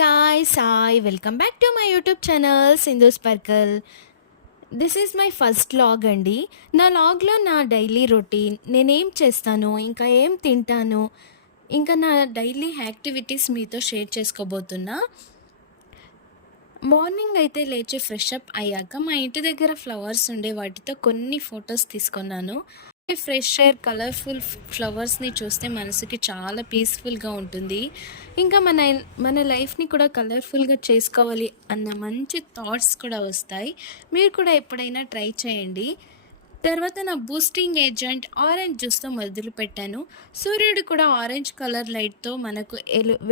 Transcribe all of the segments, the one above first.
guys, hi, welcome back to my YouTube channel Sindhu Sparkle. This is my first vlog అండి. నా వ్లాగ్లో నా daily routine, నేనేం చేస్తాను, ఇంకా ఏం తింటాను, ఇంకా నా డైలీ యాక్టివిటీస్ మీతో షేర్ చేసుకోబోతున్నా. మార్నింగ్ అయితే లేచి ఫ్రెష్ అప్ అయ్యాక మా ఇంటి దగ్గర ఫ్లవర్స్ ఉండే వాటితో కొన్ని ఫొటోస్ తీసుకున్నాను. ఫ్రెష్ ఎయిర్, కలర్ఫుల్ ఫ్లవర్స్ని చూస్తే మనసుకి చాలా పీస్ఫుల్గా ఉంటుంది. ఇంకా మన లైఫ్ని కూడా కలర్ఫుల్గా చేసుకోవాలి అన్న మంచి థాట్స్ కూడా వస్తాయి. మీరు కూడా ఎప్పుడైనా ట్రై చేయండి. తర్వాత నా బూస్టింగ్ ఏజెంట్ ఆరెంజ్ జ్యూస్తో మొదలు పెట్టాను. సూర్యుడు కూడా ఆరెంజ్ కలర్ లైట్తో మనకు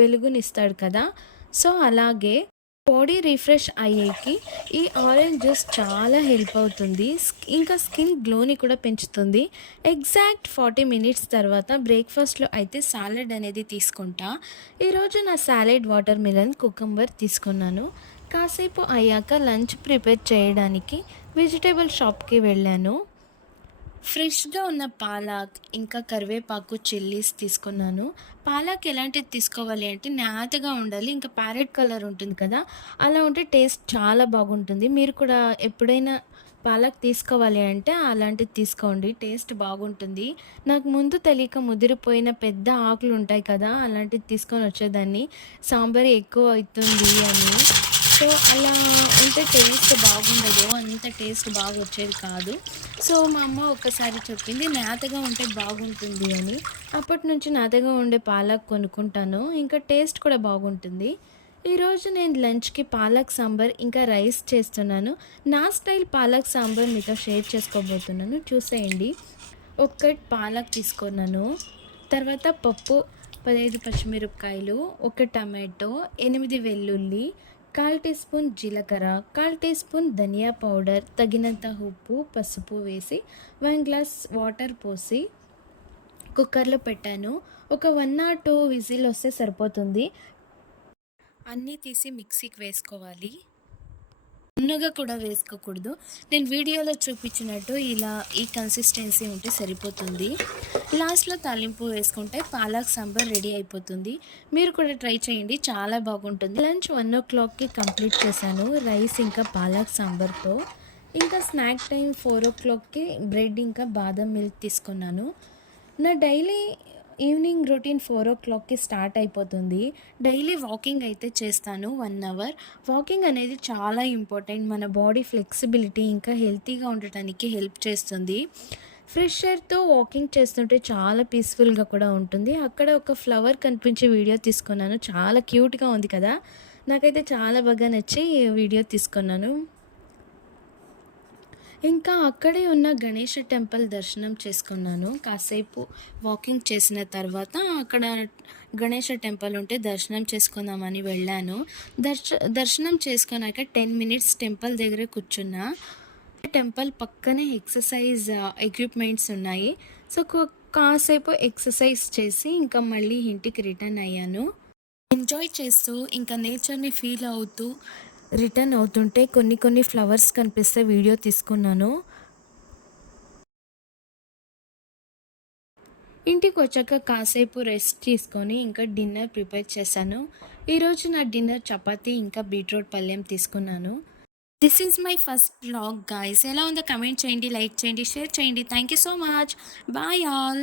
వెలుగునిస్తాడు కదా, సో అలాగే బాడీ రిఫ్రెష్ అయ్యేకి ఈ ఆరెంజ్ జ్యూస్ చాలా హెల్ప్ అవుతుంది. ఇంకా స్కిన్ గ్లోని కూడా పెంచుతుంది. ఎగ్జాక్ట్ 40 మినిట్స్ తర్వాత బ్రేక్ఫాస్ట్లో అయితే సాలెడ్ అనేది తీసుకుంటా. ఈరోజు నా సాలెడ్ వాటర్ మిలన్, కుకుంబర్ తీసుకున్నాను. కాసేపు అయ్యాక లంచ్ ప్రిపేర్ చేయడానికి వెజిటేబుల్ షాప్కి వెళ్ళాను. ఫ్రెష్గా ఉన్న పాలక్, ఇంకా కరివేపాకు, చిల్లీస్ తీసుకున్నాను. పాలక్ ఎలాంటిది తీసుకోవాలి అంటే నేతగా ఉండాలి, ఇంకా ప్యారెట్ కలర్ ఉంటుంది కదా, అలా ఉంటే టేస్ట్ చాలా బాగుంటుంది. మీరు కూడా ఎప్పుడైనా పాలక్ తీసుకోవాలి అంటే అలాంటిది తీసుకోండి, టేస్ట్ బాగుంటుంది. నాకు ముందు తెలియక ముదిరిపోయిన పెద్ద ఆకులు ఉంటాయి కదా, అలాంటిది తీసుకొని వచ్చేదాన్ని, సాంబార్ ఎక్కువ అవుతుంది అని. సో అలా ఉంటే టేస్ట్ బాగుండదు, అంత టేస్ట్ బాగా వచ్చేది కాదు. సో మా అమ్మ ఒక్కసారి చెప్పింది నేతగా ఉంటే బాగుంటుంది అని. అప్పటి నుంచి నేతగా ఉండే పాలక్ కొనుక్కుంటాను, ఇంకా టేస్ట్ కూడా బాగుంటుంది. ఈరోజు నేను లంచ్కి పాలక్ సాంబార్ ఇంకా రైస్ చేస్తున్నాను. నా స్టైల్ పాలక్ సాంబార్ మీతో షేర్ చేసుకోబోతున్నాను, చూసేయండి. ఒక్క పాలక్ తీసుకున్నాను. తర్వాత పప్పు, 15 పచ్చిమిరపకాయలు, ఒక టమాటో, 8 వెల్లుల్లి, 1/4 టీ స్పూన్ జీలకర్ర, 1/4 టీ స్పూన్ ధనియా పౌడర్, తగినంత ఉప్పు, పసుపు వేసి 1 గ్లాస్ వాటర్ పోసి కుక్కర్లో పెట్టాను. ఒక 1 or 2 విజిల్ వస్తే సరిపోతుంది. అన్నీ తీసి మిక్సీకి వేసుకోవాలి. నున్నగా కూడా వేసుకోకూడదు. నేను వీడియోలో చూపించినట్టు ఇలా ఈ కన్సిస్టెన్సీ ఉంటే సరిపోతుంది. లాస్ట్లో తాలింపు వేసుకుంటే పాలక్ సాంబార్ రెడీ అయిపోతుంది. మీరు కూడా ట్రై చేయండి, చాలా బాగుంటుంది. లంచ్ 1 o'clockకి కంప్లీట్ చేశాను, రైస్ ఇంకా పాలక్ సాంబార్తో. ఇంకా స్నాక్ టైం 4 o'clockకి బ్రెడ్ ఇంకా బాదం మిల్క్ తీసుకున్నాను. నా డైలీ ఈవినింగ్ రొటీన్ 4 o'clockకి స్టార్ట్ అయిపోతుంది. డైలీ వాకింగ్ అయితే చేస్తాను 1 hour. వాకింగ్ అనేది చాలా ఇంపార్టెంట్, మన బాడీ ఫ్లెక్సిబిలిటీ ఇంకా హెల్తీగా ఉండటానికి హెల్ప్ చేస్తుంది. ఫ్రెష్ ఎయిర్తో వాకింగ్ చేస్తుంటే చాలా పీస్ఫుల్గా కూడా ఉంటుంది. అక్కడ ఒక ఫ్లవర్ కనిపించే వీడియో తీసుకున్నాను, చాలా క్యూట్గా ఉంది కదా, నాకైతే చాలా బాగా నచ్చి వీడియో తీసుకున్నాను. ఇంకా అక్కడే ఉన్న గణేష టెంపుల్ దర్శనం చేసుకున్నాను. కాసేపు వాకింగ్ చేసిన తర్వాత అక్కడ గణేష టెంపుల్ ఉంటే దర్శనం చేసుకుందామని వెళ్ళాను. దర్శనం చేసుకున్నాక 10 minutes టెంపుల్ దగ్గర కూర్చున్నా. టెంపుల్ పక్కనే ఎక్సర్సైజ్ ఎక్విప్మెంట్స్ ఉన్నాయి. సో కాసేపు ఎక్సర్సైజ్ చేసి ఇంకా మళ్ళీ ఇంటికి రిటర్న్ అయ్యాను. ఎంజాయ్ చేస్తూ ఇంకా నేచర్ని ఫీల్ అవుతూ రిటర్న్ అవుతుంటే కొన్ని ఫ్లవర్స్ కనిపిస్తే వీడియో తీసుకున్నాను. ఇంటికి వచ్చాక కాసేపు రెస్ట్ తీసుకొని ఇంకా డిన్నర్ ప్రిపేర్ చేశాను. ఈరోజు నా డిన్నర్ చపాతీ ఇంకా బీట్రూట్ పళ్ళెం తీసుకున్నాను. This is my first vlog guys. ఎలా ఉందో కమెంట్ చేయండి, లైక్ చేయండి, షేర్ చేయండి. Thank you so much. Bye all.